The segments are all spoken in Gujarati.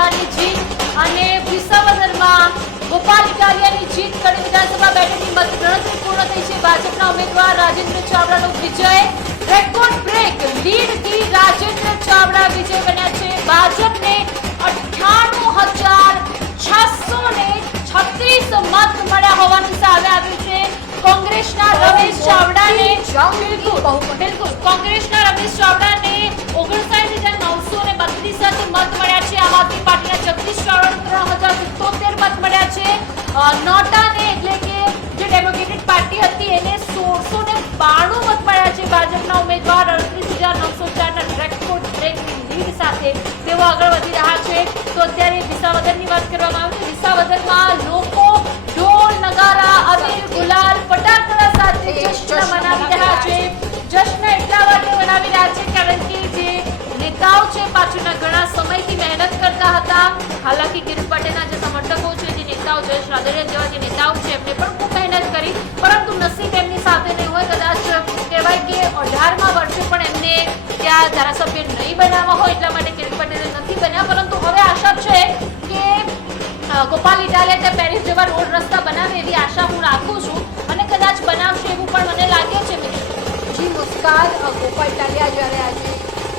ઉમેદવારની જીત અને વિસાવદરમાં ગોપાલ ઇટાલિયાની જીત કડી વિધાનસભા બેઠકની મતગણતરી પૂર્ણ થઈ છે. ભાજપના ઉમેદવાર રાજેન્દ્ર ચાવડાનો વિજય, રેકોર્ડ બ્રેક લીડથી રાજેન્દ્ર ચાવડા વિજય બન્યા છે. ભાજપને 98,636 મત મળ્યા હોવાનું સામે આવ્યું છે. કોંગ્રેસના રમેશ ચાવડાને બિલકુલ કોંગ્રેસના રમેશ ચાવડાને 59,932 મત મળ્યા છે. આમ આદમી પાર્ટીના જગદીશ ચાવડાને 3,077 મત મળ્યા છે. નોટાને એટલે કે જે ડેમોક્રેટિક પાર્ટી હતી એને 1692 મત મળ્યા છે. ભાજપના ઉમેદવાર 38,904 રેકોર્ડ બ્રેક લીડ સાથે તેઓ આગળ વધી રહ્યા છે. તો અત્યારે વિસાવદરની વાત કરવામાં આવે છે. વિસાવદરમાં લોકો ઢોલ નગારા અબીર ગુલાલ ફટાકડા સાથે જશ્ન મનાવી રહ્યા છે. જશ્ન એટલા માટે મનાવી રહ્યા છે કારણ કે જે નેતાઓ છે પાછળના ઘણા સમયથી મહેનત કરતા હતા. હાલાકી કિરીટ પટેલના જે સમર્થકો છે, જે નેતાઓ જયેશ રાદડિયા જેવા જે નેતાઓ છે એમને પણ ખૂબ મહેનત કરી, પરંતુ નસીબ એમની સાથે નહીં હોય. કદાચ કહેવાય કે 18મા વર્ષે પણ એમને ત્યાં ધારાસભ્ય નહીં બનાવવા હોય એટલા માટે કિરીટ પટેલે નથી બન્યા. પરંતુ હવે આશા છે કે ગોપાલ ઇટાલિયા ત્યાં પેરિસ જેવા રોડ રસ્તા બનાવે એવી આશા હું રાખું છું અને કદાચ બનાવશે એવું પણ મને લાગે છે. જી મુસ્કાન, ગોપાલ ઇટાલિયા જ્યારે આજે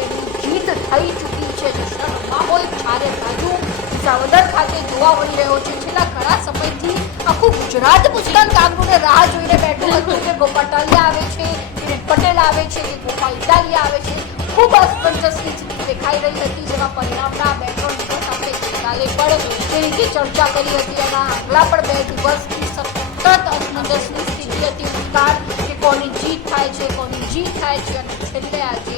એની જીત થઈ ચૂકી છે, જશ્નનો માહોલ ચારે બાજુ વિસાવદર ખાતે જોવા મળી રહ્યો છે. છેલ્લા ઘણા સમયથી આખું ગુજરાત મુસ્કાન કામરૂને રાહ જોઈને બેઠું હતું કે ગોપાલ ઇટાલિયા આવે છે, કિરીટ પટેલ આવે છે, કે ગોપાલ ઇટાલિયા આવે છે. ખૂબ અસમંજસની સ્થિતિ દેખાઈ રહી હતી, જેમાં પરિણામના 2-3 દિવસ આપણે ગઈકાલે પણ જે રીતે ચર્ચા કરી હતી એના આગલા પણ 2 દિવસથી સતત અસમંજસની સ્થિતિ હતી મુસ્કાન, કે કોની જીત થાય છે, કોની જીત થાય છે. અને છેલ્લે આજે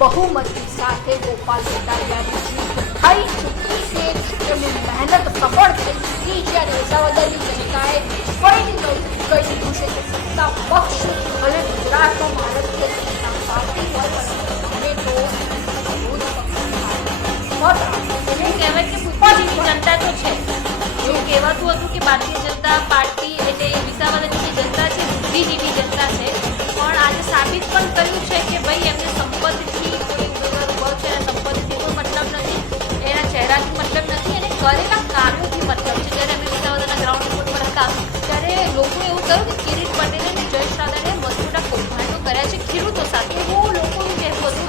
બહુમતી સાથે ગોપાલ ઇટાલિયાની જીત થઈ ચૂકી છે. એમની મહેનત સફળ થઈ ચૂકી છે અને વિસાવદરની જનતાએ ફરીથી કહી દીધું છે કે સત્તા પક્ષ ભલે ગુજરાતનો ભારતીય જનતા પાર્ટી હોય, હવે તો વિરોધ પક્ષ કહેવાય કે બુદ્ધિજીવી જનતા તો છે. એવું કહેવાતું હતું કે ભારતીય જનતા પાર્ટી એટલે વિસાવદરની જે જનતા છે બુદ્ધિજીવી જનતા છે, પણ આજે સાબિત પણ કર્યું છે કે ભાઈ એમને સંપત્તિથી કોઈ ઉમેદવાર ઉભો છે, એના સંપત્તિથી કોઈ મતલબ નથી, એના ચહેરાથી મતલબ નથી, એને કરેલા કાર્યોથી મતલબ છે. જ્યારે અમે વિસાવદરના ગ્રાઉન્ડ રિપોર્ટ પર હતા ત્યારે લોકો એવું કહ્યું કે કિરીટ પટેલ અને જયેશ રાદડિયાએ મજબૂતા કૌભાંડો કર્યા છે ખેડૂતો સાથે, એવું લોકોનું કહેવું હતું.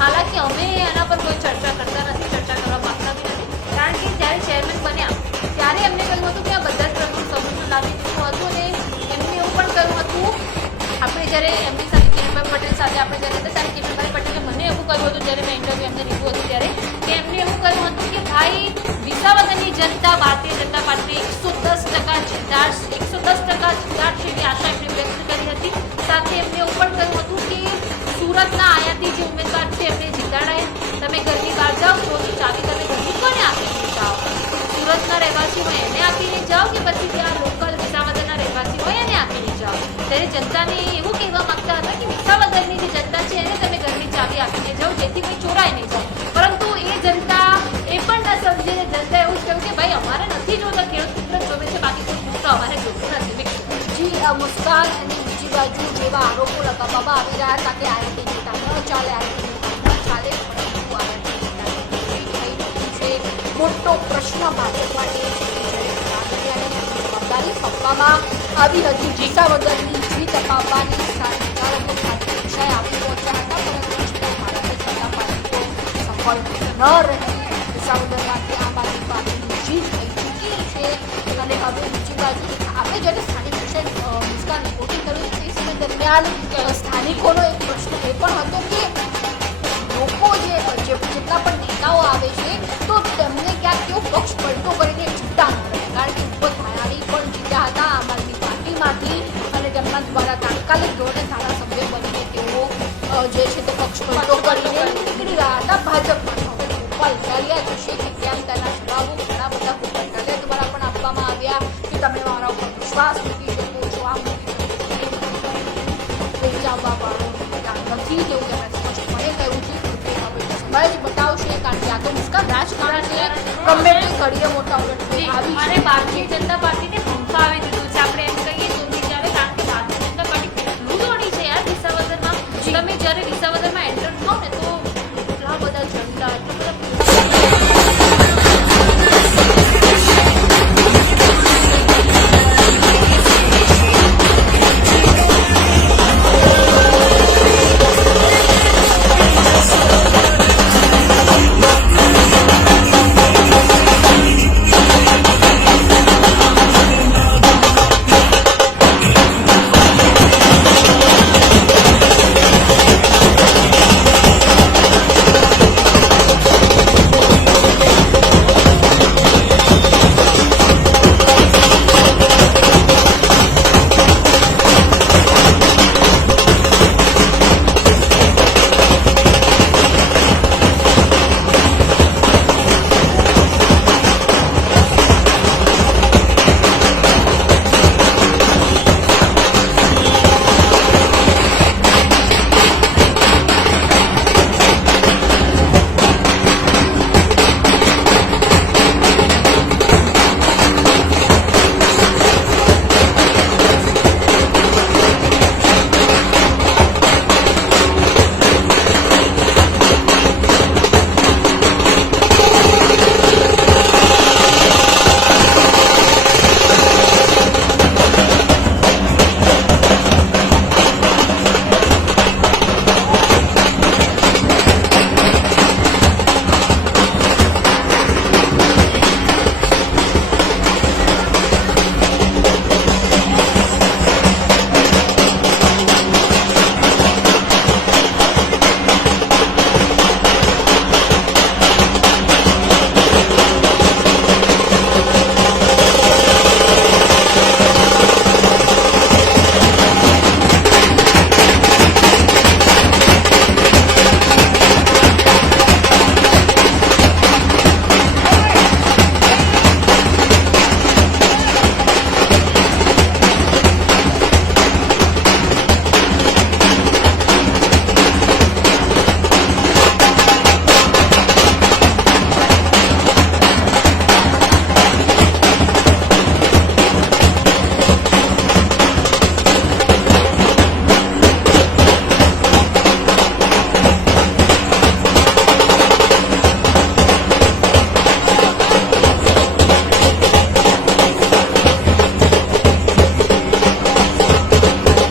હાલાકી અમે એના પર કોઈ ચર્ચા કરતા નથી, ચર્ચા કરવા માંગતા બી નથી, કારણ કે જ્યારે ચેરમેન બન્યા ત્યારે એમને કહ્યું હતું કે આ બધા જ પ્રશ્નો સોલ્યુશન લાવી દીધું હતું. અને એમને એવું પણ કહ્યું હતું, આપણે જ્યારે એમની સાથે કિરીટભાઈ પટેલ સાથે આપણે જ્યારે હતા ત્યારે કિરીટભાઈ પટેલે મને એવું કહ્યું હતું, જ્યારે મેં ઇન્ટરવ્યૂ એમને લીધું હતું ત્યારે, કે એમને એવું કહ્યું હતું કે ભાઈ વિસાવદરની જનતા ભારતીય જનતા પાર્ટી 110% જીતાડશે, 110% જીતાડશે એવી આશા એમને વ્યક્ત કરી હતી. સાથે એમને એવું પણ કહ્યું હતું કે સુરતના આયાતી જે ઉમેદવાર છે એમને જીતાડાય, તમે ઘરની બહાર જાઓ તો ચાવી તમે ઘરની કોને આપીને જાઓ, સુરતના રહેવાસી હોય એને આપીને જાઓ કે પછી ત્યાં લોકલ વિસાવદરના રહેવાસી હોય એને આપીને જાઓ. ત્યારે જનતાને એવું કહેવા માંગતા હતા કે વિસાવદરની જે જનતા છે એને તમે ઘરની ચાવી આપીને જાઓ જેથી કોઈ ચોરાય નહીં જાય. પરંતુ એ જનતા એ પણ ન સમજીને જનતા એવું જ કહ્યું કે ભાઈ અમારે નથી જોતા, ખેડૂત મિત્ર ગમે છે, બાકી કોઈ પુત્ર અમારે જોતું નથી. જી મુસ્કાન, અને બીજી બાજુ જેવા આરોપો લગાવવામાં આવી રહ્યા હતા કે આયાતી નેતા ન ચાલે, આયાતી નેતા ન ચાલે, પરંતુ આયાતી નેતાની છે મોટો પ્રશ્ન ભાજપ માટે જવાબદારી સોંપવામાં આવી હતી. વિસાવદરની જીત અપાવવાની સારી સાથે દિશાએ આપી પહોંચ્યા હતા, પરંતુ ભારતીય જનતા પાર્ટી સફળ ન રહી. વિસાવદરમાંથી આમ આદમી પાર્ટીની જીત થઈ ચૂકી છે. અને હવે બીજી બાજુ આપણે જ્યારે સ્થાનિક વિશે મુસ્કાન રિપોર્ટિંગ કર્યું તે સમય દરમિયાન સ્થાનિકોનો એક પ્રશ્ન એ પણ હતો કે લોકો જેટલા પણ નેતાઓ આવે છે તો તેમને ક્યાંક કેવો પક્ષ પલટો કરીને જીતતા ન રહે, કારણ કે ઉપર ધારાણી પણ જીત્યા હતા આમ આદમી પાર્ટીમાંથી અને તેમના દ્વારા તાત્કાલિક ધોરણે ધારાસભ્ય બનીને તેઓ જે છે તે પક્ષ પલટો કરીને નીકળી રહ્યા હતા ભાજપમાં. હવે ગોપાલ ઇટાલિયા જશે કે કેમ તેના જવાબો ઘણા બધા ગોપાલ ઇટાલિયા દ્વારા પણ આપવામાં આવ્યા કે તમે મારા ઉપર વિશ્વાસ મૂકી શકો છો, આ વેચાવવાવાળો નથી જેવું તેમણે સ્પષ્ટપણે કહ્યું છે. હવે સમય જ બતાવશે, કારણ કે આ તો મુસ્કાન રાજકારણ છે, ગમે તે ઘડીએ મોટા ઉલટ આવી અને ભારતીય જનતા પાર્ટીને હંફાવી